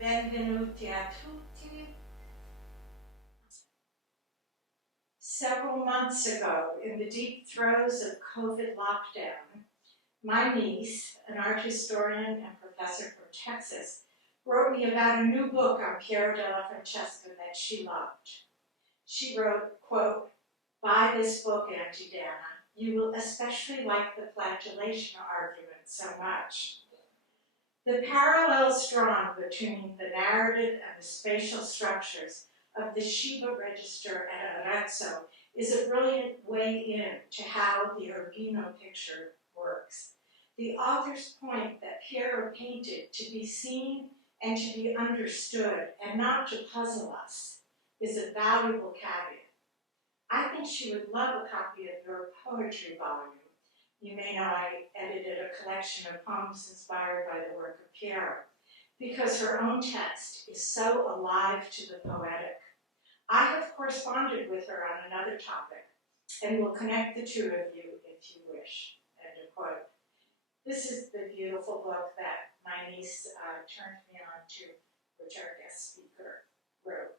Benvenuti a tutti. Several months ago, in the deep throes of COVID lockdown, my niece, an art historian and professor from Texas, wrote me about a new book on Piero della Francesca that she loved. She wrote, quote, "Buy this book, Auntie Dana. You will especially like the flagellation argument so much." The parallels drawn between the narrative and the spatial structures of the Shiva register at Arezzo is a brilliant way in to how the Urbino picture works. The author's point that Piero painted to be seen and to be understood and not to puzzle us is a valuable caveat. I think she would love a copy of your poetry volume. You may know I edited a collection of poems inspired by the work of Piero, because her own text is so alive to the poetic. I have corresponded with her on another topic, and will connect the two of you if you wish. End of quote. This is the beautiful book that my niece turned me on to, which our guest speaker wrote.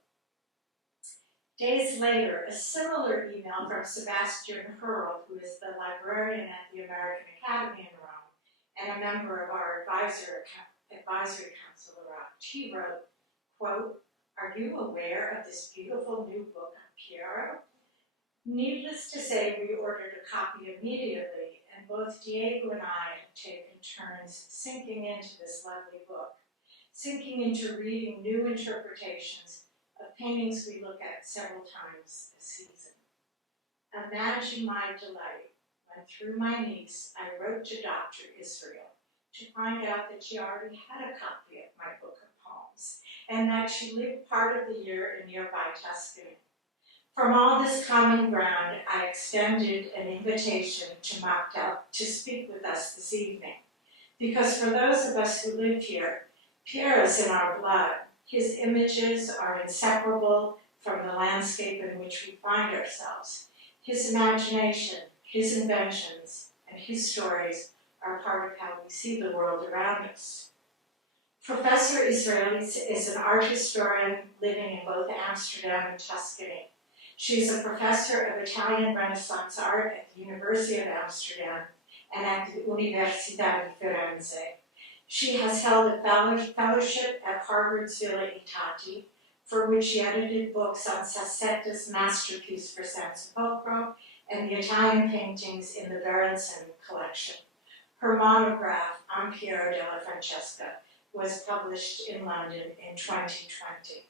Days later, a similar email from Sebastian Hurl, who is the librarian at the American Academy in Rome and a member of our advisory council arrived. He wrote, quote, "Are you aware of this beautiful new book on Piero?" Needless to say, we ordered a copy immediately, and both Diego and I have taken turns sinking into this lovely book, sinking into reading new interpretations of paintings we look at several times a season. Imagine my delight when, through my niece, I wrote to Dr. Israel to find out that she already had a copy of my book of poems, and that she lived part of the year in nearby Tuscany. From all this common ground, I extended an invitation to Machtelt to speak with us this evening, because for those of us who live here, Piero's in our blood. His images are inseparable from the landscape in which we find ourselves. His imagination, his inventions, and his stories are part of how we see the world around us. Professor Israelis is an art historian living in both Amsterdam and Tuscany. She is a professor of Italian Renaissance art at the University of Amsterdam and at the Università di Firenze. She has held a fellowship at Harvard's Villa Itati, for which she edited books on Sassetta's masterpiece for San Sepolcro and the Italian paintings in the Berenson collection. Her monograph on Piero della Francesca was published in London in 2020.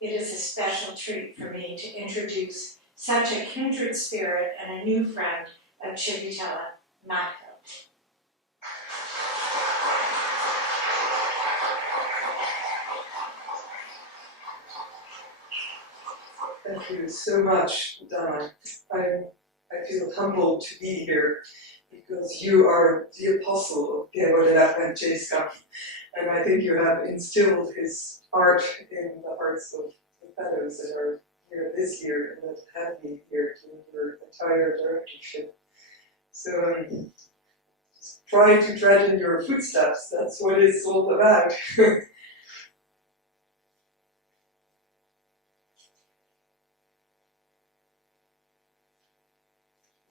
It is a special treat for me to introduce such a kindred spirit and a new friend of Civitella Machtelt. Thank you so much, Dana. I feel humbled to be here because you are the apostle of Piero della Francesca, and I think you have instilled his art in the hearts of the fellows that are here this year and that have been here through your entire directorship. So just try to tread in your footsteps. That's what it's all about.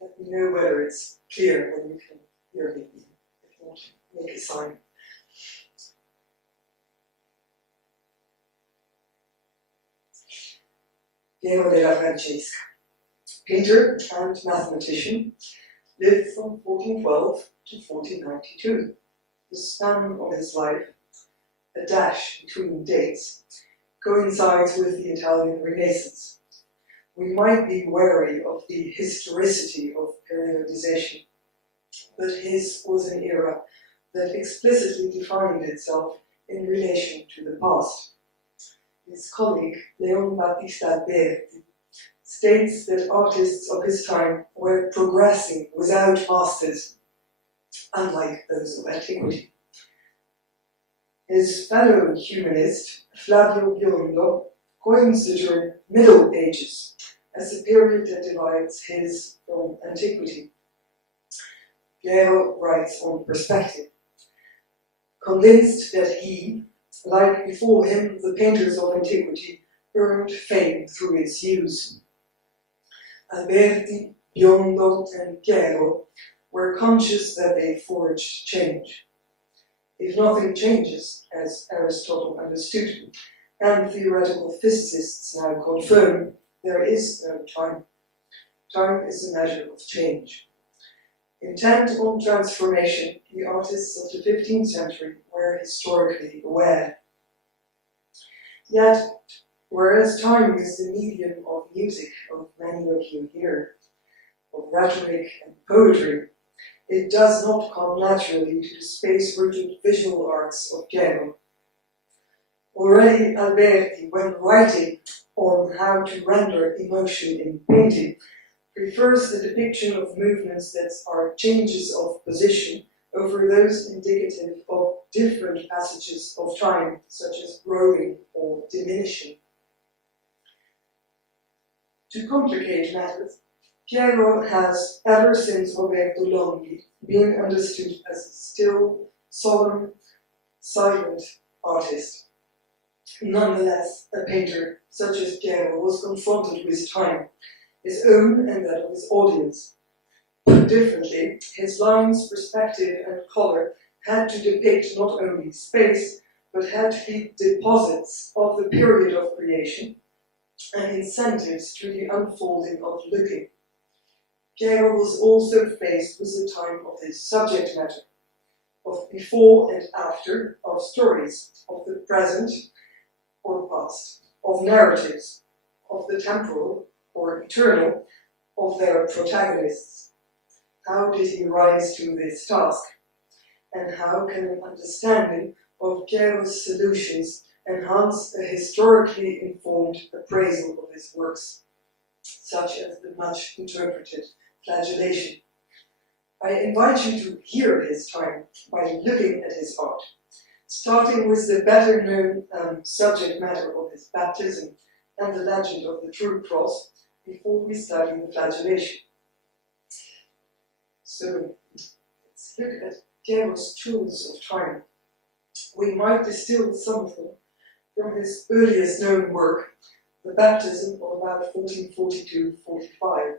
Let me know whether it's clear, whether you can hear me. If not, make a sign. Piero della Francesca, painter and mathematician, lived from 1412 to 1492. The span of his life, a dash between dates, coincides with the Italian Renaissance. We might be wary of the historicity of periodization, but his was an era that explicitly defined itself in relation to the past. His colleague, Leon Battista Alberti, states that artists of his time were progressing without masters, unlike those of antiquity. His fellow humanist, Flavio Biondo, coins the term Middle Ages as the period that divides his from antiquity. Piero writes on perspective, convinced that he, Like before him, the painters of antiquity earned fame through its use. Alberti, Biondo, and Piero were conscious that they forged change. If nothing changes, as Aristotle understood, and theoretical physicists now confirm, there is no time. Time is a measure of change. Intent on transformation, the artists of the 15th century were historically aware. Yet, whereas time is the medium of music, of many of you here, of rhetoric and poetry, it does not come naturally to the space-rooted visual arts of Piero. Already Alberti, when writing on how to render emotion in painting, prefers the depiction of movements that are changes of position over those indicative of different passages of time, such as growing or diminishing. To complicate matters, Piero has, ever since Roberto Longhi, been understood as a still, solemn, silent artist. Nonetheless, a painter such as Piero was confronted with time, his own and that of his audience. Put differently, his lines, perspective, and color had to depict not only space, but had to be deposits of the period of creation and incentives to the unfolding of looking. Piero was also faced with the time of his subject matter, of before and after, of stories, of the present or past, of narratives, of the temporal or eternal, of their protagonists. How did he rise to this task? And how can an understanding of Piero's solutions enhance a historically informed appraisal of his works, such as the much interpreted Flagellation? I invite you to hear his time by looking at his art, starting with the better known subject matter of his baptism and the legend of the true cross before we study the Flagellation. So let's look at Piero's tools of time. We might distill some of them from his earliest known work, the baptism of about 1442-45,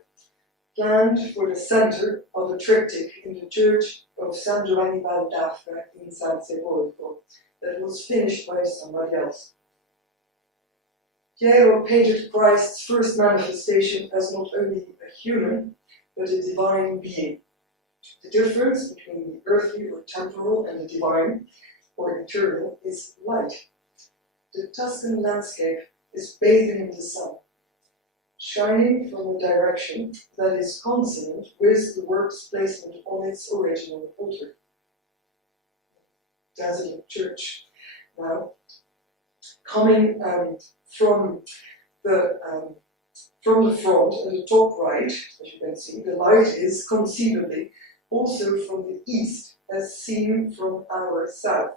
planned for the center of a triptych in the church of San Giovanni Valdafra in San Sepolcro that was finished by somebody else. Piero painted Christ's first manifestation as not only a human, but a divine being. The difference between the earthly or temporal and the divine or eternal is light. The Tuscan landscape is bathing in the sun, shining from a direction that is consonant with the work's placement on its original altar. Desolate church. Now, coming from the front and the top right, as you can see, the light is conceivably also from the east, as seen from our south,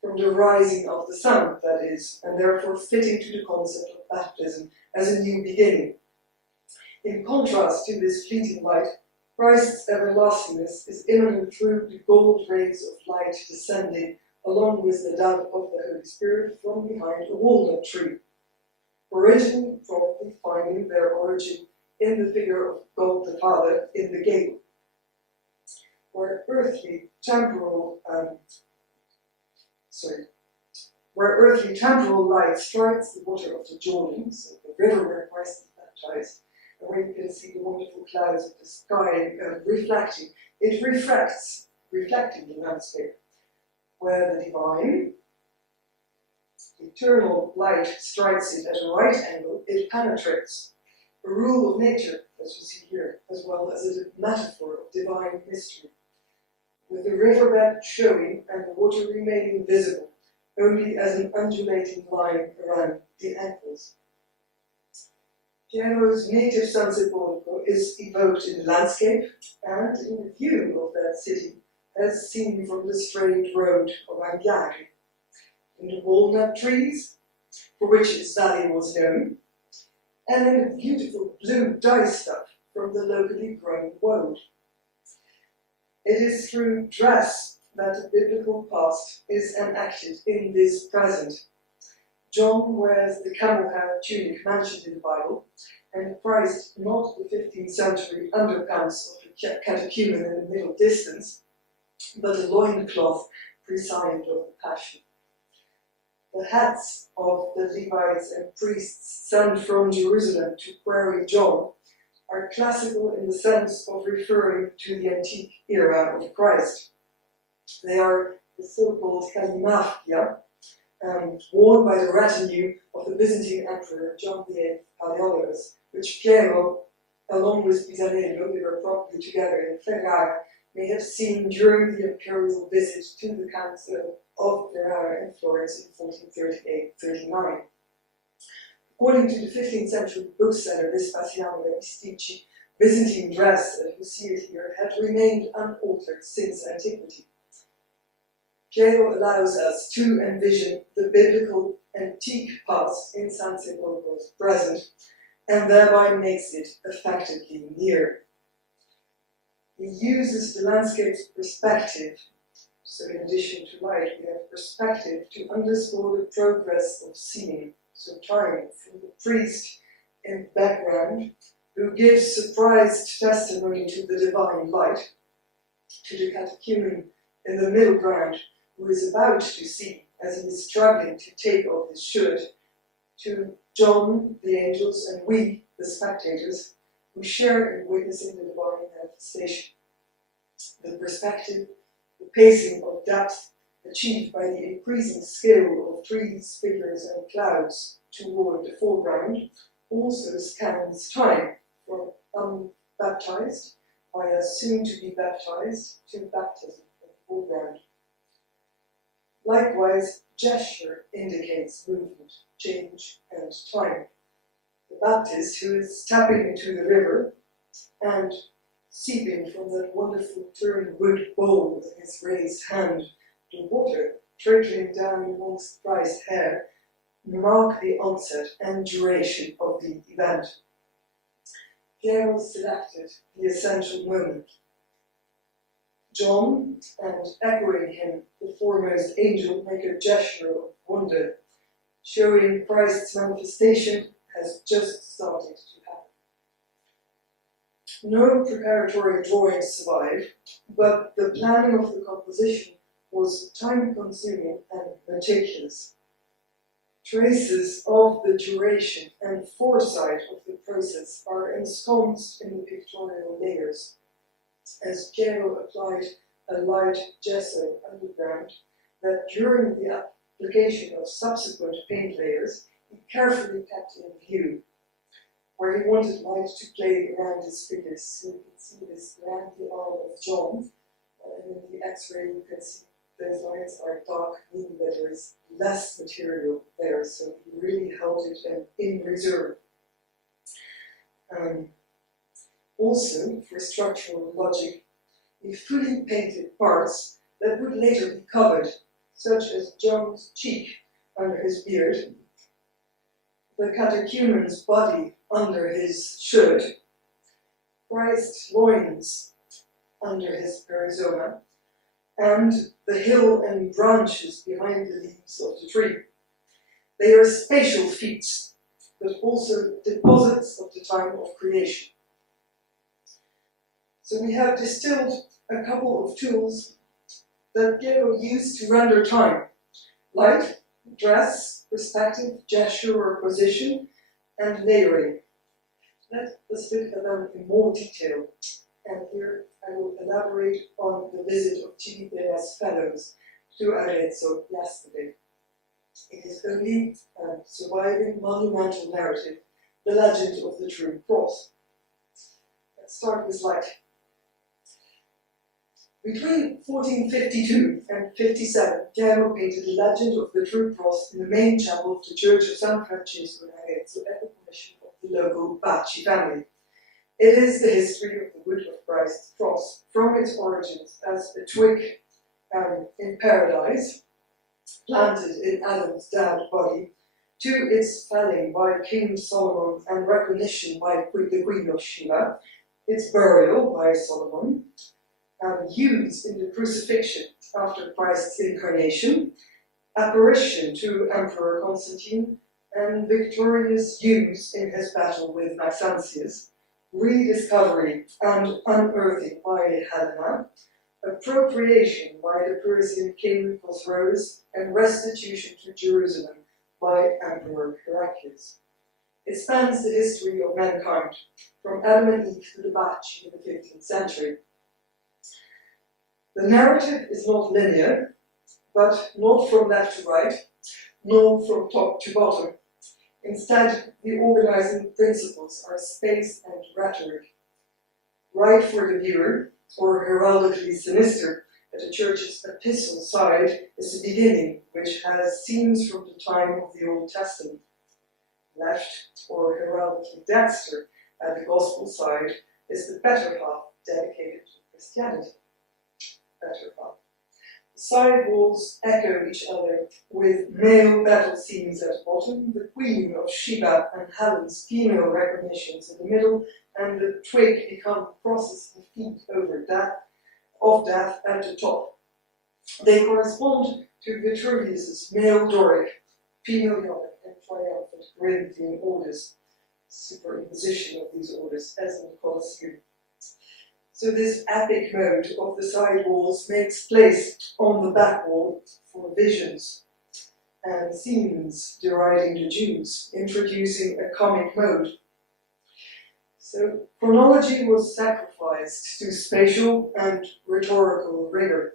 from the rising of the sun, that is, and therefore fitting to the concept of baptism as a new beginning. In contrast to this fleeting light, Christ's everlastingness is imminent through the gold rays of light descending along with the dove of the Holy Spirit from behind a walnut tree, originally probably finding their origin in the figure of God the Father in the gable, where earthly temporal light strikes the water of the Jordan, so the river where Christ is baptized, and where you can see the wonderful clouds of the sky reflecting. It reflecting the landscape, where the divine, eternal light strikes it at a right angle, it penetrates. A rule of nature, as you see here, as well as a metaphor of divine mystery, with the riverbed showing and the water remaining visible only as an undulating line around the ankles. Piero's native San Sepolcro is evoked in the landscape and in the view of that city as seen from the straight road of Anghiari, in the walnut trees, for which its valley was known, and in the beautiful blue dye stuff from the locally grown woad. It is through dress that the biblical past is enacted in this present. John wears the camel hair tunic mentioned in the Bible, and Christ not the 15th century underpants of the catechumen in the middle distance, but a loincloth presaged of the Passion. The hats of the Levites and priests sent from Jerusalem to query John are classical in the sense of referring to the antique era of Christ. They are the so-called kalimarchia, worn by the retinue of the Byzantine Emperor John VIII Palaeologos, which Piero, along with Pisanello, they were probably together in Ferrara, may have seen during the imperial visit to the Council of Ferrara in Florence in 1438-39. According to the 15th century bookseller Vespasiano da Bisticci, Byzantine dress, as you see it here, had remained unaltered since antiquity. Piero allows us to envision the biblical antique past in San Sepolcro's present, and thereby makes it effectively near. He uses the landscape's perspective, so in addition to light, we have perspective to underscore the progress of seeing, so time from the priest in the background, who gives surprised testimony to the divine light, to the catechumen in the middle ground, who is about to see as he is struggling to take off his shirt, to John, the angels, and we, the spectators, who share in witnessing the divine manifestation. The perspective, the pacing of depth achieved by the increasing skill of trees, figures, and clouds toward the foreground also scans time from unbaptized via soon to be baptized to baptism in the foreground. Likewise, gesture indicates movement, change, and time. The Baptist, who is stepping into the river and seeping from that wonderful turned wood bowl with his raised hand, the water trickling down amongst Christ's hair, mark the onset and duration of the event. Piero selected the essential moment. John, and echoing him, the foremost angel, make a gesture of wonder, showing Christ's manifestation has just started to happen. No preparatory drawings survive, but the planning of the composition was time-consuming and meticulous. Traces of the duration and foresight of the process are ensconced in the pictorial layers, as Piero applied a light gesso underground that during the application of subsequent paint layers he carefully kept in view, where he wanted light to play around his figures. So you can see this around the arm of John, and in the X-ray you can see those lines are dark, meaning that there is less material there, so he really held it in reserve. Also, for structural logic, he fully painted parts that would later be covered, such as John's cheek under his beard, the catechumen's body under his shirt, Christ's loins under his perizoma, and the hill and branches behind the leaves of the tree. They are spatial feats, but also deposits of the time of creation. So we have distilled a couple of tools that Piero used to render time: light, dress, perspective, gesture or position, and layering. Let us look at them in more detail, and here I will elaborate on the visit of Civitella's fellows to Arezzo yesterday. It is only a surviving monumental narrative, the legend of the true cross. Let's start with light. Between 1452 and 57, Piero painted the legend of the true cross in the main chapel of the Church of San Francesco in Arezzo at the permission of the local Bacci family. It is the history of the wood of Christ's cross, from its origins as a twig in paradise, planted in Adam's dead body, to its felling by King Solomon and recognition by the Queen of Sheba, its burial by Solomon, used in the crucifixion after Christ's incarnation, apparition to Emperor Constantine, and victorious use in his battle with Maxentius, rediscovery and unearthing by Helena, appropriation by the Persian king Khosroes, and restitution to Jerusalem by Emperor Heraclius. It spans the history of mankind, from Adam and Eve to the Bach in the 15th century. The narrative is not linear, but not from left to right, nor from top to bottom. Instead, the organizing principles are space and rhetoric. Right for the viewer, or heraldically sinister, at the church's epistle side is the beginning, which has scenes from the time of the Old Testament. Left, or heraldically dexter, at the gospel side is the better half dedicated to Christianity. Better half. The side walls echo each other with male battle scenes at the bottom, the Queen of Sheba and Helen's female recognitions in the middle, and the twig become crosses and feet over death at the top. They correspond to Vitruvius's male Doric, female Ionic, and triumphant Corinthian orders, superimposition of these orders as in the Colosseum. So this epic mode of the side walls makes place on the back wall for visions and scenes deriding the Jews, introducing a comic mode. So chronology was sacrificed to spatial and rhetorical rigor.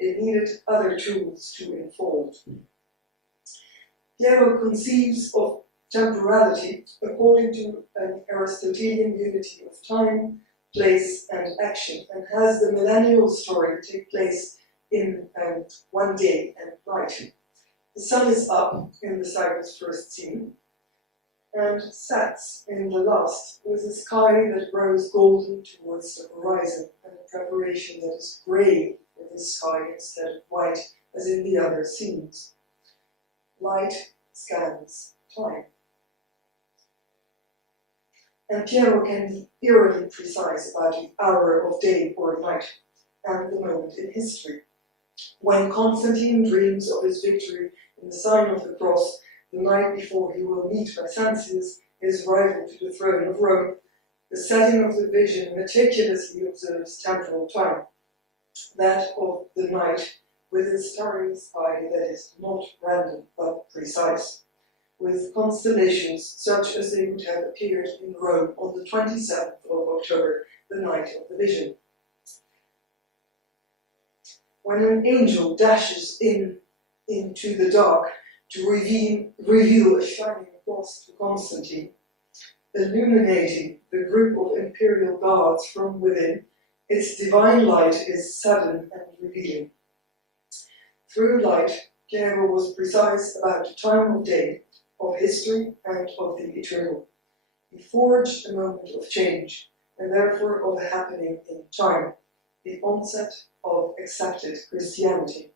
It needed other tools to unfold. Piero conceives of temporality according to an Aristotelian unity of time, place, and action, and has the millennial story take place in one day and night. The sun is up in the cycle's first scene, and sets in the last, with a sky that grows golden towards the horizon, and a preparation that is grey for the sky instead of white, as in the other scenes. Light scans time. And Piero can be eerily precise about the hour of day or night and the moment in history. When Constantine dreams of his victory in the sign of the cross, the night before he will meet Maxentius, his rival to the throne of Rome, the setting of the vision meticulously observes temporal time, that of the night with a starry sky that is not random but precise, with constellations such as they would have appeared in Rome on the 27th of October, the night of the vision. When an angel dashes into the dark to reveal a shining cross to Constantine, illuminating the group of imperial guards from within, its divine light is sudden and revealing. Through light, Piero was precise about the time of day, of history, and of the eternal. He forged a moment of change, and therefore of a happening in time, the onset of accepted Christianity.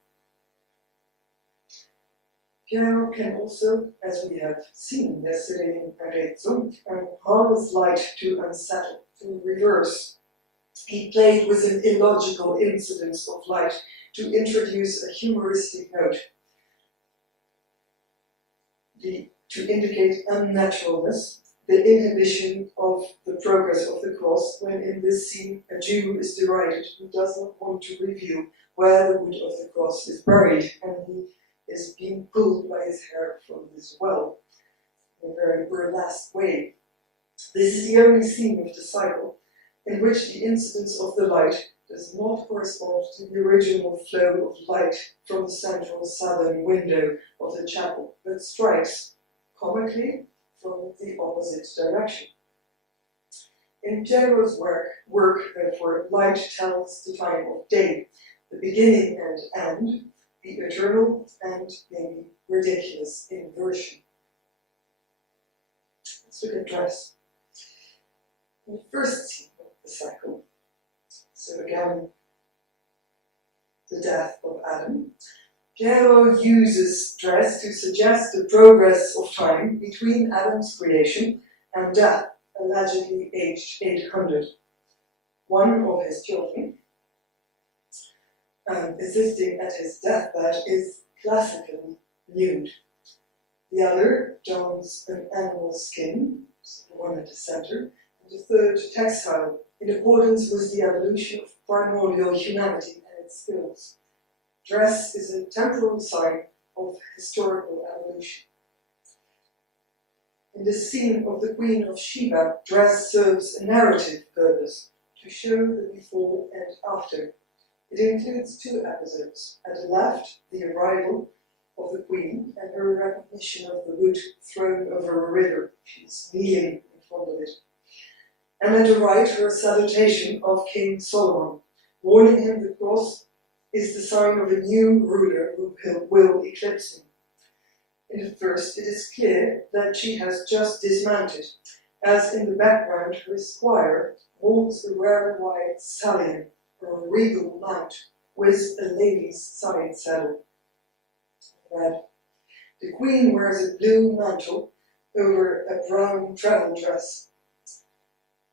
Piero can also, as we have seen yesterday in Arezzo, harness light to unsettle, to reverse. He played with an illogical incidence of light to introduce a humoristic note, to indicate unnaturalness, the inhibition of the progress of the cross, when in this scene a Jew is derided who does not want to reveal where the wood of the cross is buried, and he is being pulled by his hair from this well in a very burlesque way. This is the only scene of the cycle in which the incidence of the light does not correspond to the original flow of light from the central southern window of the chapel, but strikes, comically, from the opposite direction. In Piero's work, therefore, light tells the time of day, the beginning and end, the eternal and maybe ridiculous inversion. Let's look at dress. In the first scene of the cycle, so again, the death of Adam, Piero uses dress to suggest the progress of time between Adam's creation and death, allegedly aged 800. One of his children, assisting at his deathbed, is classically nude. The other dons an animal skin, the one at the center, and the third textile, in accordance with the evolution of primordial humanity and its skills. Dress is a temporal sign of historical evolution. In the scene of the Queen of Sheba, dress serves a narrative purpose, to show the before and after. It includes two episodes. At the left, the arrival of the Queen and her recognition of the wood thrown over a river. She's kneeling in front of it. And at the right, her salutation of King Solomon, warning him the cross is the sign of a new ruler who will eclipse him. In the first, it is clear that she has just dismounted, as in the background her squire holds a rare white stallion, or a regal mount, with a lady's side saddle. Red. The queen wears a blue mantle over a brown travel dress.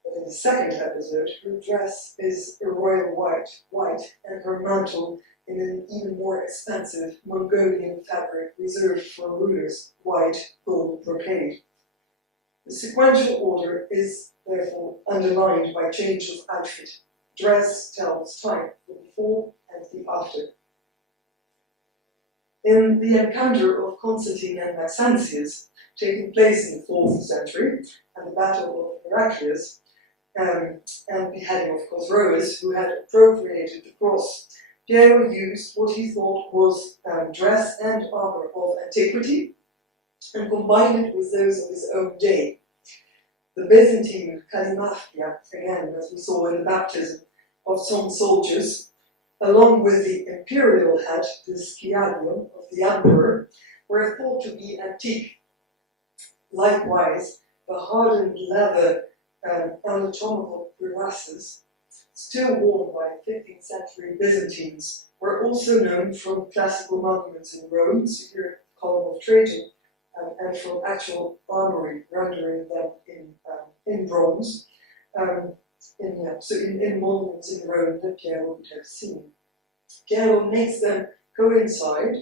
But in the second episode, her dress is a royal white, and her mantle in an even more expensive Mongolian fabric reserved for rulers, white gold brocade. The sequential order is therefore underlined by change of outfit. Dress tells time, the before and the after. In the encounter of Constantine and Maxentius, taking place in the 4th century, and the Battle of Heraclius, and beheading of Chosroes, who had appropriated the cross, Piero used what he thought was dress and armor of antiquity, and combined it with those of his own day. The Byzantine kalimafia, again, as we saw in the baptism of some soldiers, along with the imperial hat, the sciadium of the emperor, were thought to be antique. Likewise, the hardened leather anatomical cuirasses, still worn by 15th century Byzantines, were also known from classical monuments in Rome, so here the column of Trajan, and from actual armory, rendering them in bronze, in monuments in Rome that Piero would have seen. Piero makes them coincide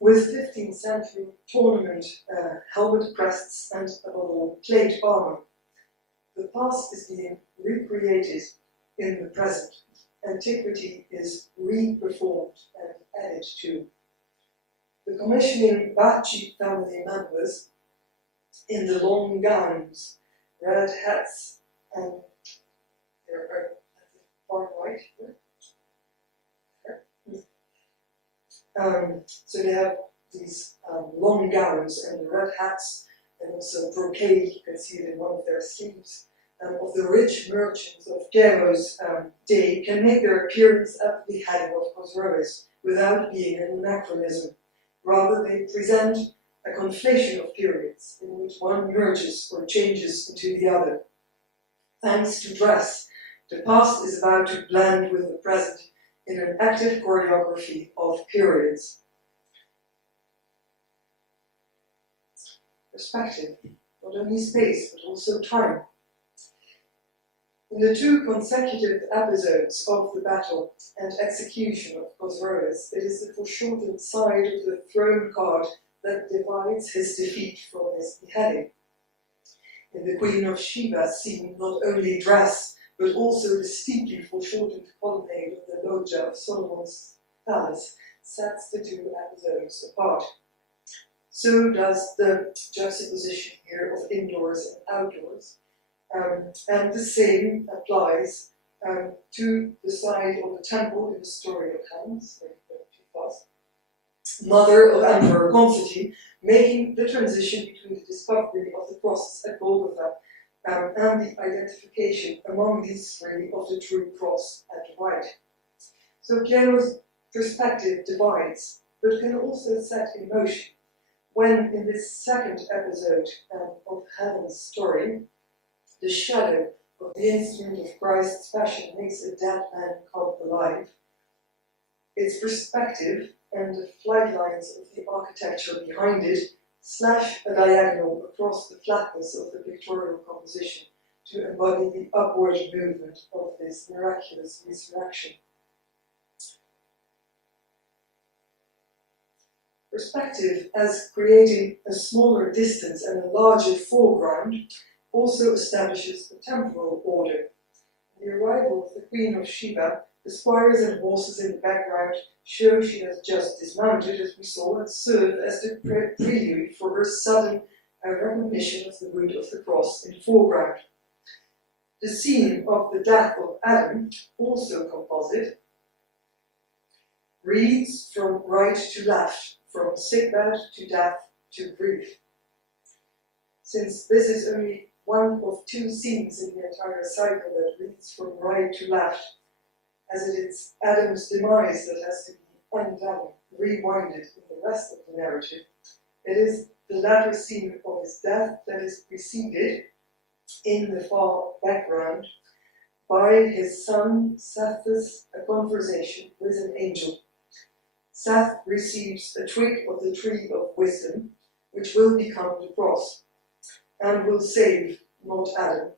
with 15th century tournament helmet crests and, above all, plate armor. The past is being recreated in the present. Antiquity is re-performed and added to. The commissioning Bacci family members in the long gowns, red hats, and there are at the far right here. So they have these long gowns and the red hats, and also brocade, you can see it in one of their sleeves, of the rich merchants of Piero's day can make their appearance at the head of Chosroes without being an anachronism. Rather, they present a conflation of periods in which one merges or changes into the other. Thanks to dress, the past is about to blend with the present in an active choreography of periods. Perspective, not only space, but also time. In the two consecutive episodes of the battle and execution of Chosroes, it is the foreshortened side of the throne card that divides his defeat from his beheading. In the Queen of Sheba scene, not only dress, but also the steeply foreshortened colonnade of the loggia of Solomon's palace sets the two episodes apart. So does the juxtaposition here of indoors and outdoors. And the same applies to the side of the temple in the story of Hans, mother of Emperor Constantine, making the transition between the discovery of the crosses at Golgotha and the identification among these three of the true cross at the right. So Piero's perspective divides, but can also set in motion when, in this second episode of Heaven's story, the shadow of the instrument of Christ's passion makes a dead man come alive. Its perspective and the flight lines of the architecture behind it slash a diagonal across the flatness of the pictorial composition to embody the upward movement of this miraculous resurrection. Perspective as creating a smaller distance and a larger foreground also establishes a temporal order. The arrival of the Queen of Sheba, the squires and horses in the background show she has just dismounted, as we saw, and serve as the prelude for her sudden recognition of the wood of the cross in the foreground. The scene of the death of Adam, also composite, reads from right to left, from sickbed to death to grief. Since this is only one of two scenes in the entire cycle that reads from right to left, as it is Adam's demise that has to be undone, rewinded in the rest of the narrative, it is the latter scene of his death that is preceded, in the far background, by his son Seth's conversation with an angel. Seth receives a twig of the tree of wisdom, which will become the cross, and will save not Adam,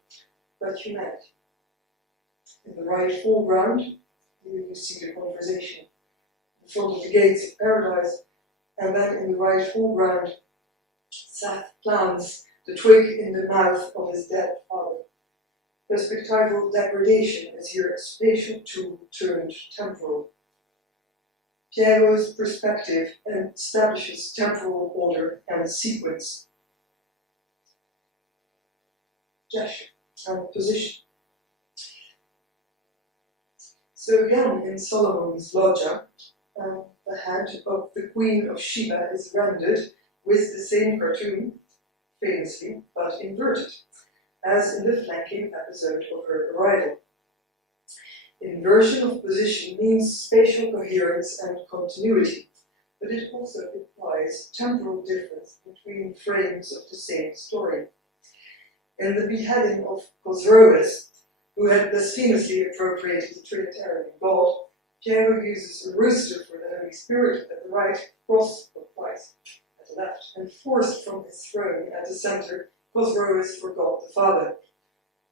but humanity. In the right foreground, here you see the conversation in front of the gates of paradise, and then in the right foreground, Seth plants the twig in the mouth of his dead father. Perspectival degradation is here a spatial tool turned temporal. Piero's perspective establishes temporal order and sequence, gesture, and position. So again, in Solomon's Loggia, the head of the Queen of Sheba is rendered with the same cartoon, famously, but inverted, as in the flanking episode of her arrival. Inversion of position means spatial coherence and continuity, but it also implies temporal difference between frames of the same story. In the beheading of Cosroes, who had blasphemously appropriated the Trinitarian God, Piero uses a rooster for the Holy Spirit at the right, cross of Christ at the left, and forced from his throne at the center, Cosroes for God the Father.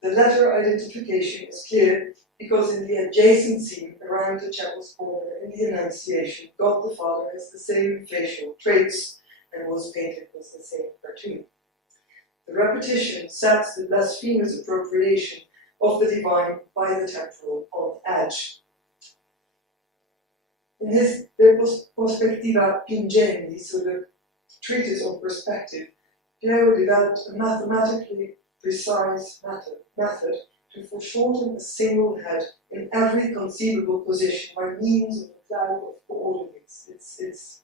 The latter identification is clear because in the adjacent scene around the chapel's corner in the Annunciation, God the Father has the same facial traits and was painted with the same cartoon. The repetition sets the blasphemous appropriation of the divine by the temporal on edge. In his De Perspectiva Pingendi, so the treatise on perspective, Piero developed a mathematically precise method to foreshorten a single head in every conceivable position by means of a cloud of coordinates. It's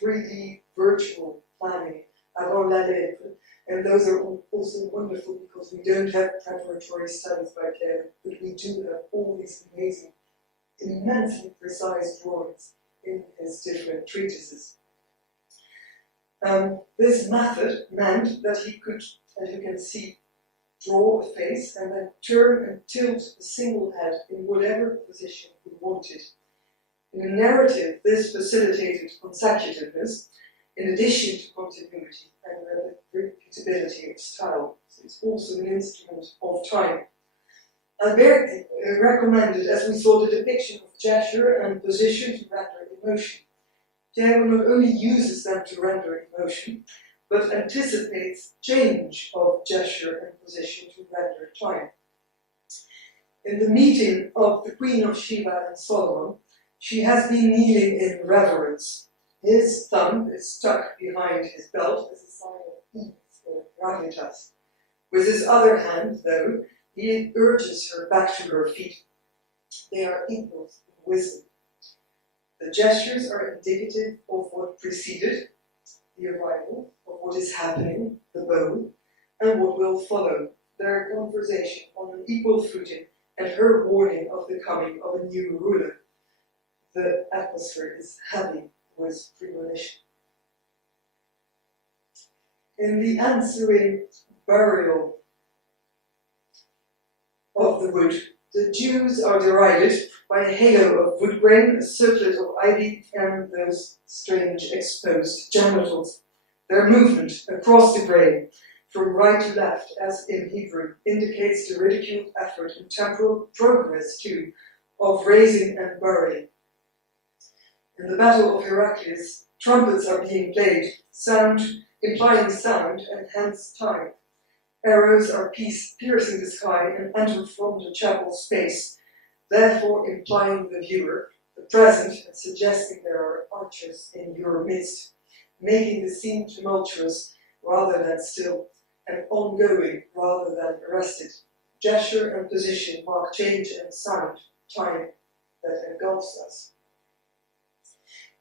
3D virtual planning, avant la lettre, and those are also wonderful because we don't have preparatory studies by Piero, but we do have all these amazing, immensely precise drawings in his different treatises. This method meant that he could, as you can see, draw a face and then turn and tilt a single head in whatever position he wanted. In a narrative, this facilitated consecutiveness in addition to continuity and repeatability of style. So it's also an instrument of time. Alberti recommended, as we saw, the depiction of gesture and position to render emotion. Piero not only uses them to render emotion, but anticipates change of gesture and position to render time. In the meeting of the Queen of Sheba and Solomon, she has been kneeling in reverence. His thumb is stuck behind his belt as a sign of ease or gravitas. With his other hand, though, he urges her back to her feet. They are equals in wisdom. The gestures are indicative of what preceded the arrival, of what is happening, the bow, and what will follow, their conversation on an equal footing and her warning of the coming of a new ruler. The atmosphere is heavy with premonition. In the ensuing burial of the wood, the Jews are derided by a halo of wood grain, a circlet of ivy, and those strange exposed genitals. Their movement across the grain, from right to left, as in Hebrew, indicates the ridiculed effort and temporal progress, too, of raising and burying. In the Battle of Heraclius, Trumpets are being played, sound implying sound and hence time. Arrows are piercing the sky and enter from the chapel space, therefore implying the viewer, the present, and suggesting there are archers in your midst, making the scene tumultuous rather than still, and ongoing rather than arrested. Gesture and position mark change and sound, time that engulfs us.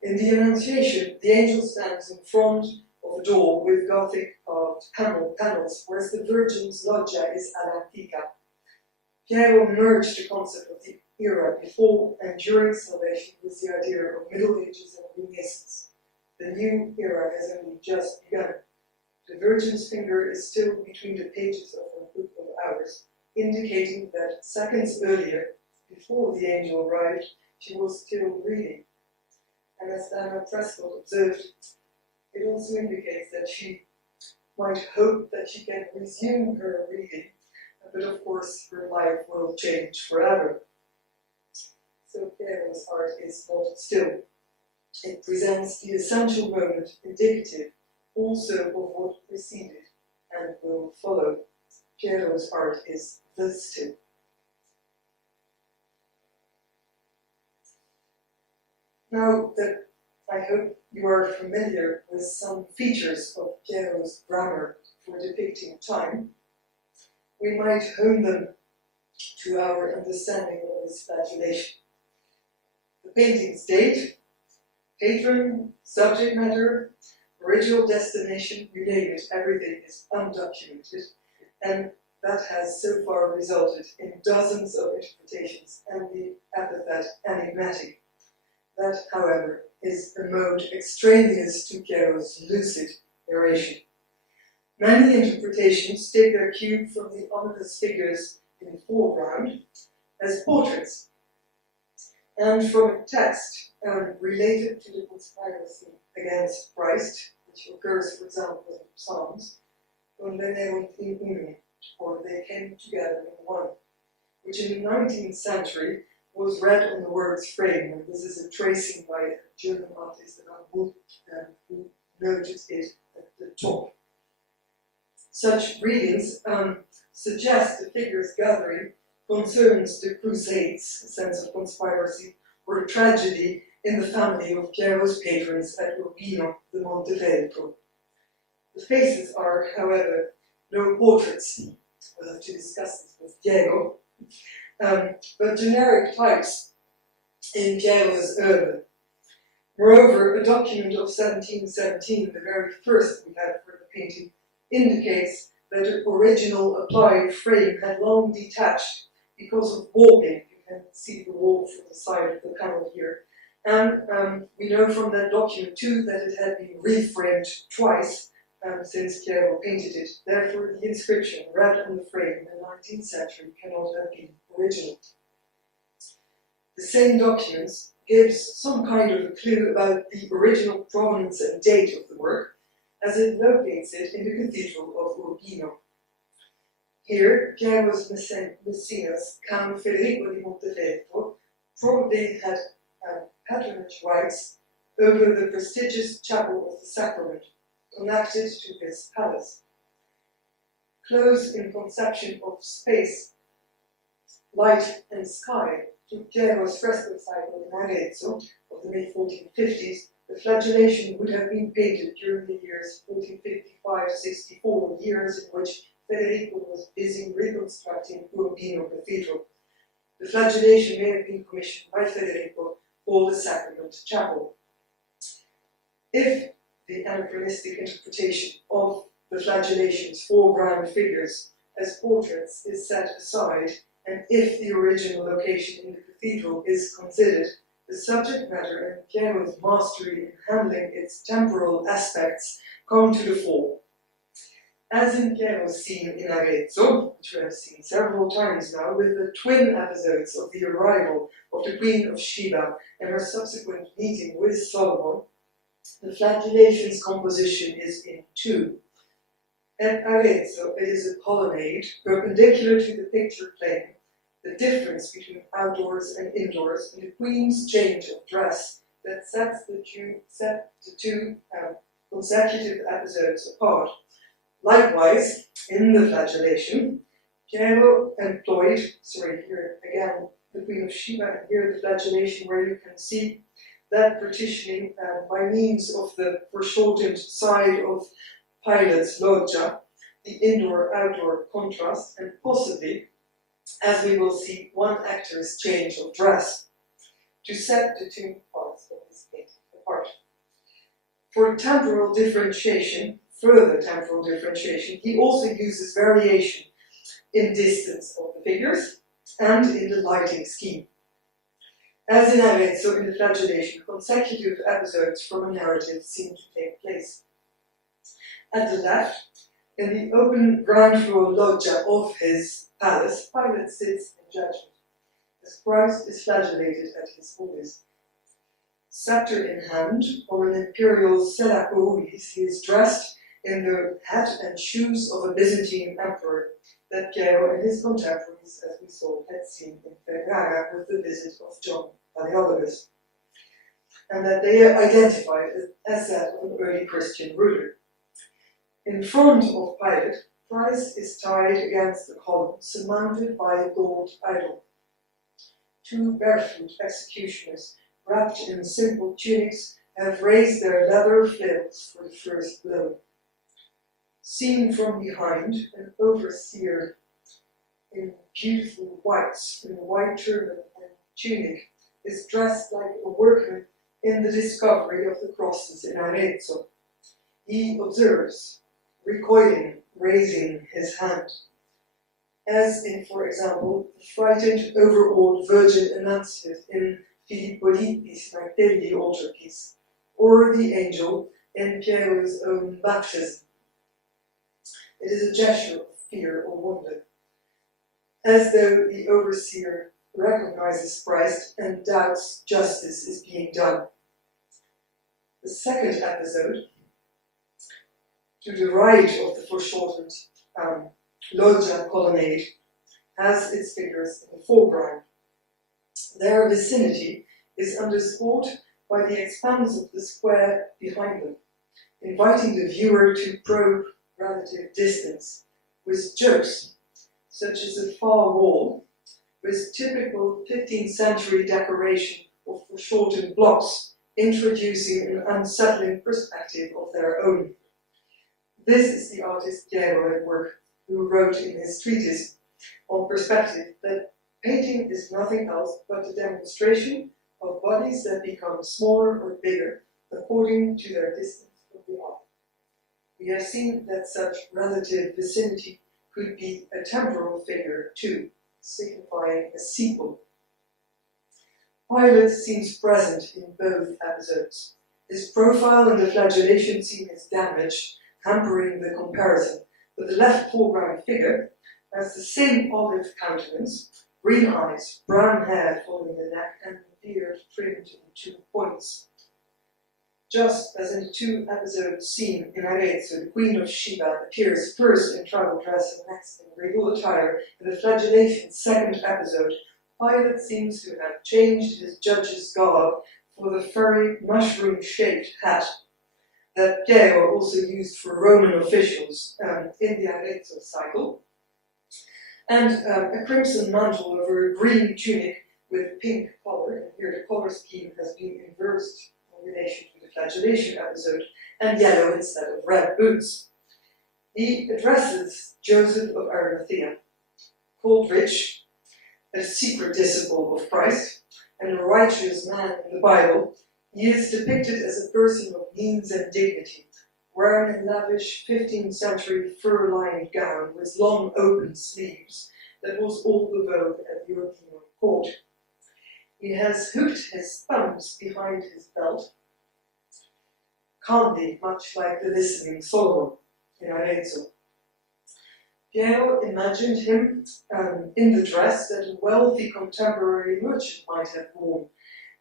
In the Annunciation, the angel stands in front of a door with Gothic carved panels, whereas the Virgin's loggia is all'antica. Piero merged the concept of the era before and during salvation with the idea of Middle Ages and Renaissance. The new era has only just begun. The Virgin's finger is still between the pages of her Book of Hours, indicating that seconds earlier, before the angel arrived, she was still reading. And as Dana Prescott observed, it also indicates that she might hope that she can resume her reading, but of course her life will change forever. So Piero's art is not still. It presents the essential moment, indicative also of what preceded and will follow. Piero's art is the still. Now that I hope you are familiar with some features of Piero's grammar for depicting time, we might hone them to our understanding of his flagellation. The painting's date, patron, subject matter, original destination, you name it, everything is undocumented, and that has so far resulted in dozens of interpretations and the epithet enigmatic. That, however, is a mode extraneous to Piero's lucid narration. Many interpretations take their cue from the ominous figures in the foreground as portraits, and from a text related to the conspiracy against Christ, which occurs, for example, in Psalms, or they came together in one, which in the 19th century was read on the work's frame, and this is a tracing by a German artist, who noted it at the top. Such readings suggest the figure's gathering concerns the Crusades, a sense of conspiracy, or a tragedy in the family of Piero's patrons at Urbino the Montefeltro. The faces are, however, no portraits. We'll have to discuss this with Diego. But generic types in Piero's oeuvre. Moreover, a document of 1717, the very first we have for the painting, indicates that the original applied frame had long detached because of warping. You can see the warp from the side of the panel here. And we know from that document too that it had been reframed twice since Piero painted it. Therefore, the inscription read on the frame in the 19th century cannot have been original. The same documents gives some kind of a clue about the original provenance and date of the work, as it locates it in the Cathedral of Urbino. Here, Piero's Mecenas, Count Federico di Montefeltro, probably had patronage rights over the prestigious Chapel of the Sacrament, connected to his palace. Close in conception of space, light and sky, to Piero's fresco cycle in Arezzo of the mid-1450s, the flagellation would have been painted during the years 1455-64, years in which Federico was busy reconstructing Urbino Cathedral. The flagellation may have been commissioned by Federico for the Sacrament Chapel. If the anachronistic interpretation of the flagellation's foreground figures as portraits is set aside, and if the original location in the cathedral is considered, the subject matter and Piero's mastery in handling its temporal aspects come to the fore. As in Piero's scene in Arezzo, which we have seen several times now, with the twin episodes of the arrival of the Queen of Sheba and her subsequent meeting with Solomon, the flagellation's composition is in two. At Arezzo, it is a colonnade perpendicular to the picture plane. The difference between outdoors and indoors, and the Queen's change of dress that sets the two consecutive episodes apart. Likewise, in the Flagellation, Piero employed, here again, the Queen of Sheba, and here the Flagellation, where you can see that partitioning by means of the foreshortened side of Pilate's loggia, the indoor-outdoor contrast, and possibly, as we will see, one actor's change of dress to set the two parts of his painting apart. For temporal differentiation, further temporal differentiation, he also uses variation in distance of the figures and in the lighting scheme. As in Arezzo, in the Flagellation, consecutive episodes from a narrative seem to take place. At the left, in the open ground floor loggia of his palace, Pilate sits in judgment, as Christ is flagellated at his orders. Scepter in hand, or an imperial selacoris, he is dressed in the hat and shoes of a Byzantine emperor that Piero and his contemporaries, as we saw, had seen in Ferrara with the visit of John Paleologus, and that they identified as that of an early Christian ruler. In front of Pilate, Christ is tied against the column, surmounted by a gold idol. Two barefoot executioners, wrapped in simple tunics, have raised their leather flails for the first blow. Seen from behind, an overseer in beautiful whites, in a white turban and tunic, is dressed like a workman in the discovery of the crosses in Arezzo. He observes, recoiling, raising his hand, as in, for example, the frightened, overawed Virgin Annunciate in Filippo Lippi's Martelli altarpiece, or the angel in Piero's own baptism. It is a gesture of fear or wonder, as though the overseer recognizes Christ and doubts justice is being done. The second episode, to the right of the foreshortened loggia colonnade, has its figures in the foreground. Their vicinity is underscored by the expanse of the square behind them, inviting the viewer to probe relative distance with jokes, such as a far wall with typical 15th century decoration of foreshortened blocks, introducing an unsettling perspective of their own. This is the artist Piero at work, who wrote in his treatise on perspective that painting is nothing else but a demonstration of bodies that become smaller or bigger according to their distance from the eye. We have seen that such relative vicinity could be a temporal figure too, signifying a sequel. Pilate seems present in both episodes. His profile in the Flagellation scene is damaged, hampering the comparison, but the left foreground figure has the same olive countenance, green eyes, brown hair following the neck, and the beard trimmed in 2 points. Just as in the 2 episodes seen in Arezzo, the Queen of Sheba appears first in travel dress and next in regal attire. In the Flagellation second episode, Pilate seems to have changed his judge's garb for the furry, mushroom-shaped hat that Piero also used for Roman officials in the Arezzo cycle, and a crimson mantle over a green tunic with pink collar, and here the color scheme has been inversed in relation to the Flagellation episode, and yellow instead of red boots. He addresses Joseph of Arimathea, called rich, a secret disciple of Christ, and a righteous man in the Bible. He is depicted as a person of means and dignity, wearing a lavish 15th century fur-lined gown with long open sleeves that was all the vogue at the European court. He has hooked his thumbs behind his belt, calmly, much like the listening Solomon in Arezzo. Piero imagined him in the dress that a wealthy contemporary merchant might have worn,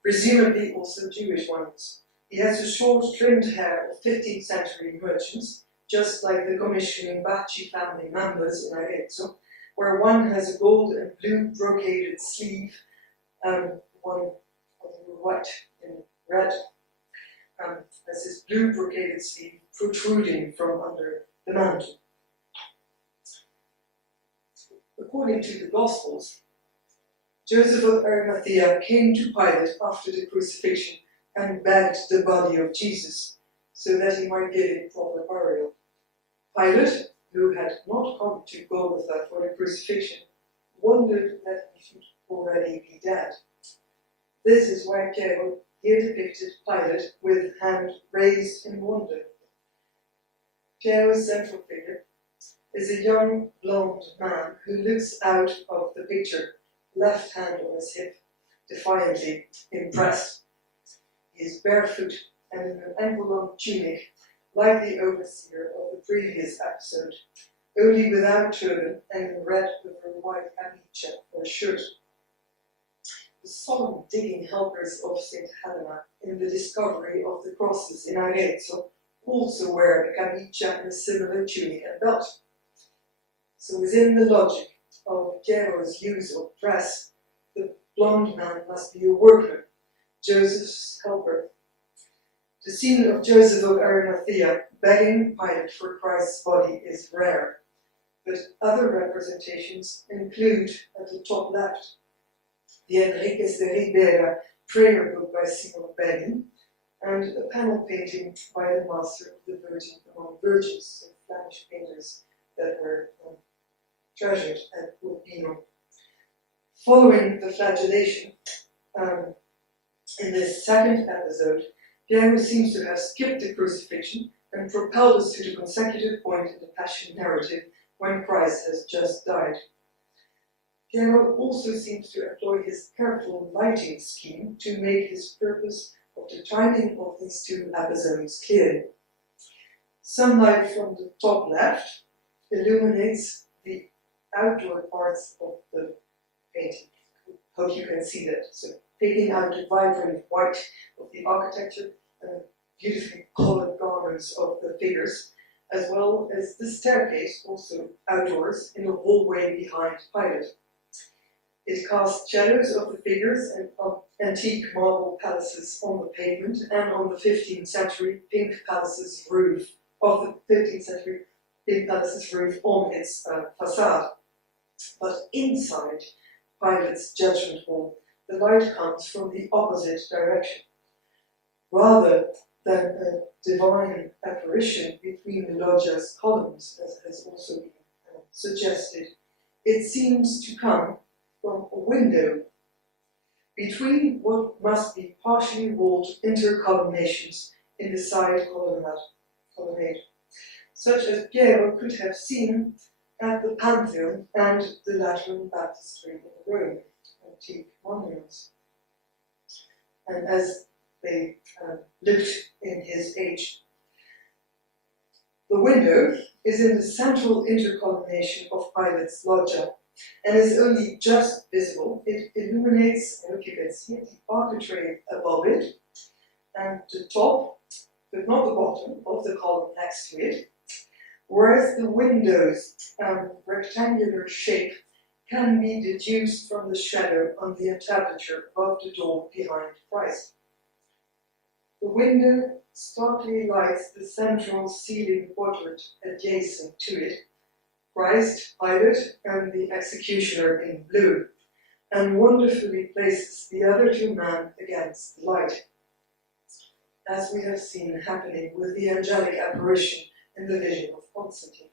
presumably also Jewish ones. He has the short trimmed hair of 15th century merchants, just like the commissioning Bacci family members in Arezzo, where one has a gold and blue brocaded sleeve, one white in red, as his blue brocaded sleeve protruding from under the mantle. According to the Gospels, Joseph of Arimathea came to Pilate after the crucifixion and begged the body of Jesus so that he might give it proper burial. Pilate, who had not come to Golgotha for the crucifixion, wondered that he should already be dead. This is why Piero here depicted Pilate with hand raised in wonder. Piero's central figure is a young blonde man who looks out of the picture, left hand on his hip, defiantly impressed. He is barefoot and in an ample tunic, like the overseer of the previous episode, only without turban and in red with a white amicia or shirt. The solemn digging helpers of St. Helena in the discovery of the crosses in Arezzo also wear a camicia and a similar tunic and belt. So within the logic of Piero's use of dress, the blonde man must be a workman, Joseph's helper. The scene of Joseph of Arimathea begging Pilate for Christ's body is rare, but other representations include, at the top left, the Enriquez de Ribera prayer book by Simon Benin, and a panel painting by the master of the Virgin among Virgins, so Flemish painters that were treasured at Urbino. Following the flagellation, in this second episode, Piero seems to have skipped the crucifixion and propelled us to the consecutive point in the Passion narrative when Christ has just died. Piero also seems to employ his careful lighting scheme to make his purpose of the timing of these two episodes clear. Sunlight from the top left illuminates the outdoor parts of the painting. Hope you can see that. So picking out the vibrant white of the architecture and beautifully colored garments of the figures, as well as the staircase, also outdoors, in the hallway behind Pilate. It casts shadows of the figures and of antique marble palaces on the pavement and on the 15th century pink palace's roof, of the 15th century pink palace's roof on its facade. But inside Pilate's judgment hall, the light comes from the opposite direction. Rather than a divine apparition between the loggia's columns, as has also been suggested, it seems to come from a window between what must be partially walled intercolumnations in the side colonnade, such as Piero could have seen at the Pantheon and the Lateran Baptistry in Rome, antique monuments. And as they lived in his age. The window is in the central intercolumnation of Pilate's loggia and is only just visible. It illuminates, and you can see it, the architrave above it and the top, but not the bottom, of the column next to it, whereas the window's rectangular shape can be deduced from the shadow on the entablature above the door behind Christ. The window starkly lights the central ceiling portrait adjacent to it, Christ, Pilate, and the executioner in blue, and wonderfully places the other two men against the light, as we have seen happening with the angelic apparition in the vision of Constantine.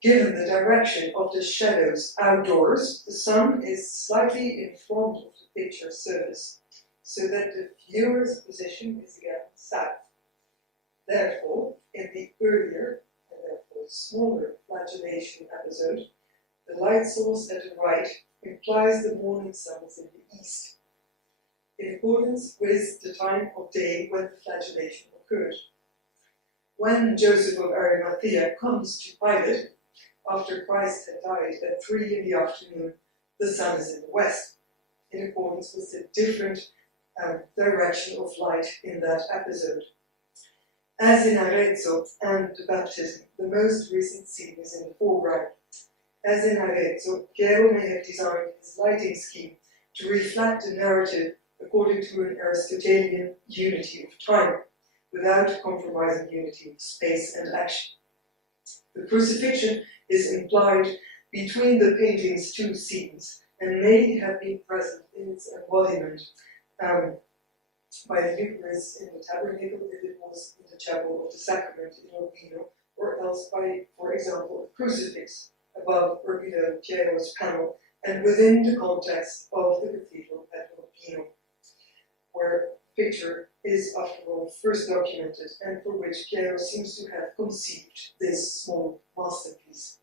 Given the direction of the shadows outdoors, the sun is slightly in front of the picture surface, so that the viewer's position is again south. Therefore, in the earlier, and therefore smaller flagellation episode, the light source at the right implies the morning sun is in the east, in accordance with the time of day when the flagellation occurred. When Joseph of Arimathea comes to Pilate, after Christ had died at 3 in the afternoon, the sun is in the west, in accordance with the different direction of light in that episode. As in Arezzo and the baptism, the most recent scene is in the foreground. As in Arezzo, Piero may have designed his lighting scheme to reflect the narrative according to an Aristotelian unity of time, without compromising unity of space and action. The crucifixion is implied between the painting's two scenes and may have been present in its embodiment by the Eucharist in the tabernacle if it was in the chapel of the sacrament in Urbino, or else by, for example, a crucifix above Urbino Piero's panel and within the context of the cathedral at Urbino, where the picture is, after all, first documented and for which Piero seems to have conceived this small masterpiece.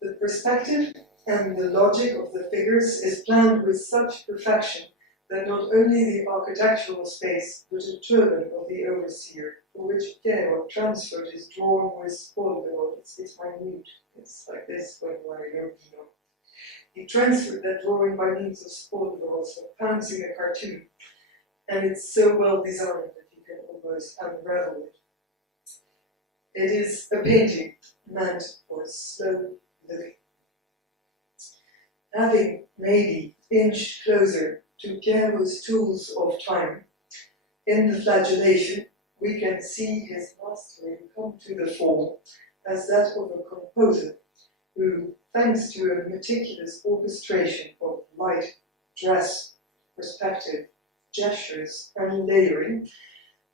The perspective and the logic of the figures is planned with such perfection that not only the architectural space, but the turban of the overseer, for which Piero transferred his drawing with polvero, it's minute, it's like this when you are in Urbino. He transferred that drawing by means of polvero, so pouncing a cartoon, and it's so well designed that you can almost unravel it. It is a painting meant for slow living. Having maybe inched closer to Piero's tools of time, in the Flagellation we can see his mastery come to the fore as that of a composer who, thanks to a meticulous orchestration of light, dress, perspective, gestures, and layering,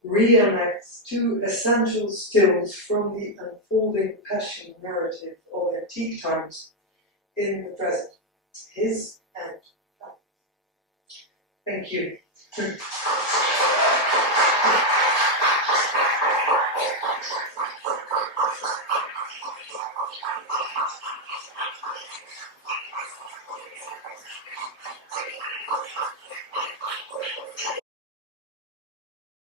reenacts two essential stills from the unfolding passion narrative of antique times in the present, his and ours. Thank you.